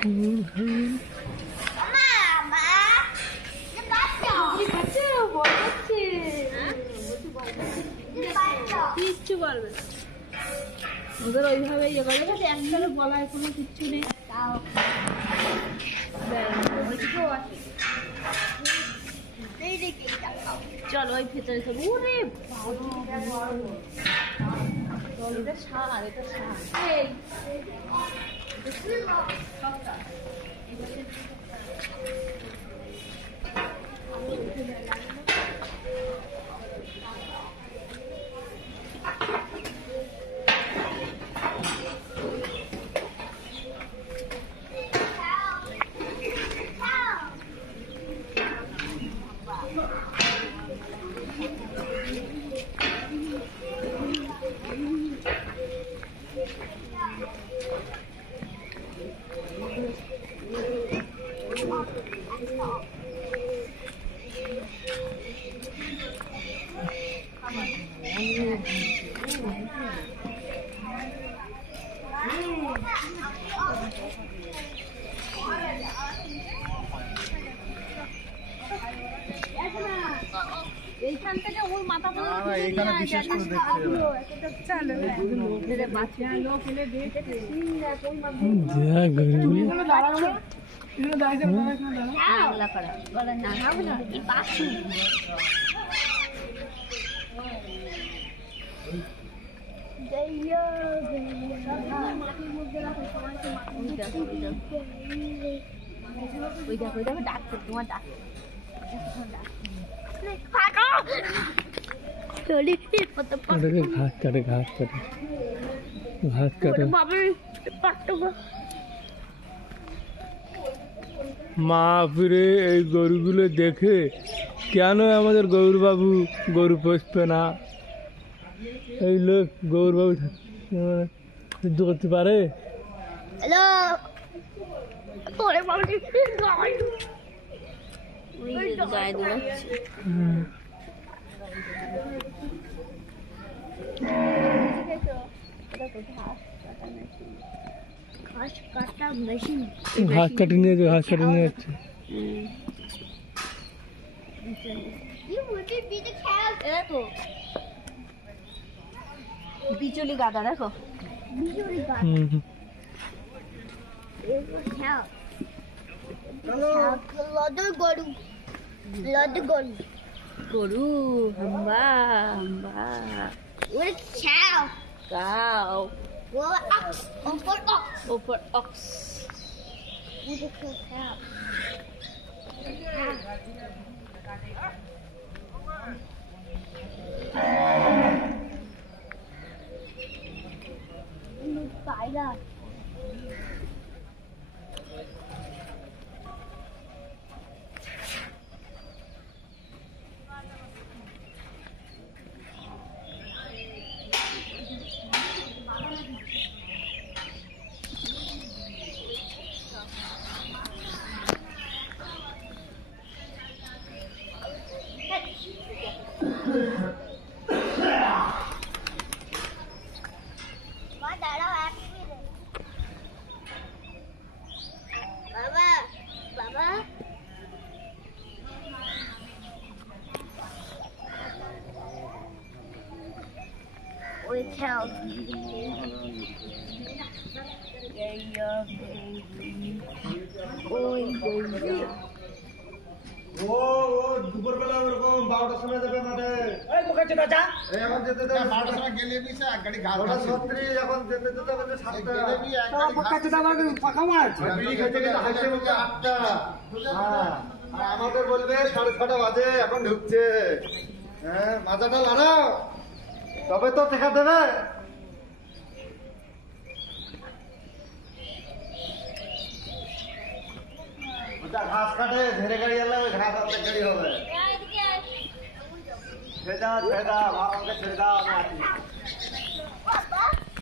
কিচ্ছু বলবে না, ওদের ওইভাবে ইয়ে করে গেছে, একসাথে বলার কোনো কিচ্ছু নেই। চলো ওই ভেতরে চলো। ওরে এটা সার, এটা সার। এইখান থেকে ওর মাথা এইখানে বিশেষ করে ডাকছে তোমার ডাকছে ঘাস কাটে মা ফিরে এই গরুগুলো দেখে কেন আমাদের গৌর বাবু গরু পোষবে না, এই লোক গৌর বাবু সহ্য করতে পারে? ঘাস কাটা মেশিন, ঘাস কাটে নিয়ে যাচ্ছে। বিচুলি গাদা দেখো, গরু হাম্বা হাম্বা cow over ox with help. দুপুরবেলা ওরকম 12টার সময় যাবে মাঠে। এই কোকাচ্ছে চাচা, এই এখন যেতে দে 12টার সময় গেলে বিছে এক গাড়ি ঘাস ওটা 36 এখন যেতে যেতে বলে 7টা গেলে এক গাড়ি কোকাচ্ছে দাদা ফাঁকা মাঠ বিড়ি খেতে খেতে হাসে মুখে 8টা। হ্যাঁ, আর আমাদের বলবে 6:30 বাজে এখন ঢুকছে। হ্যাঁ, মাথাটা লাড়াও তবে তো দেখা দেবে। ঘাস কাটে ধরে গাড়ি এলে ওই ঘাস অর্ধেক গাড়ি হবে। ছেড়ে দাও ছেড়ে দাও, আমাকে ছেড়ে দাও, আমি আসি।